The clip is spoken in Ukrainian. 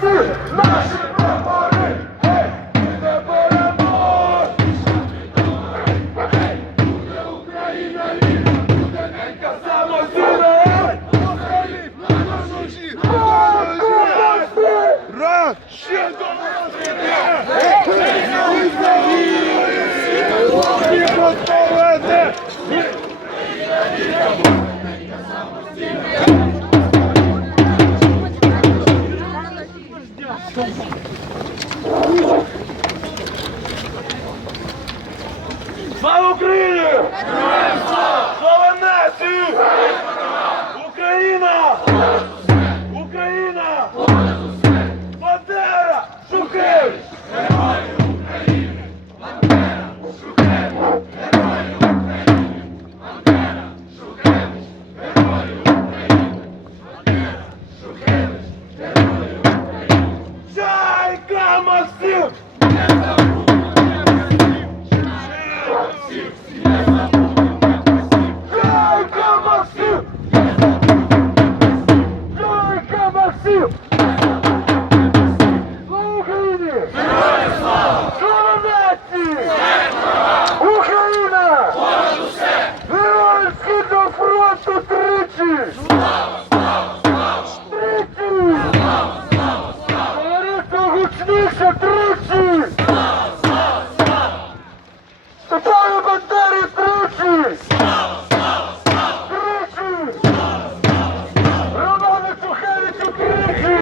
Ще Слава Україні! Слава нації! Україна! Україна! Бандера! Шухевич! Чайка Максим! нашу тричі! Тричі! Говорить гучніше тричі! Слава, слава, слава!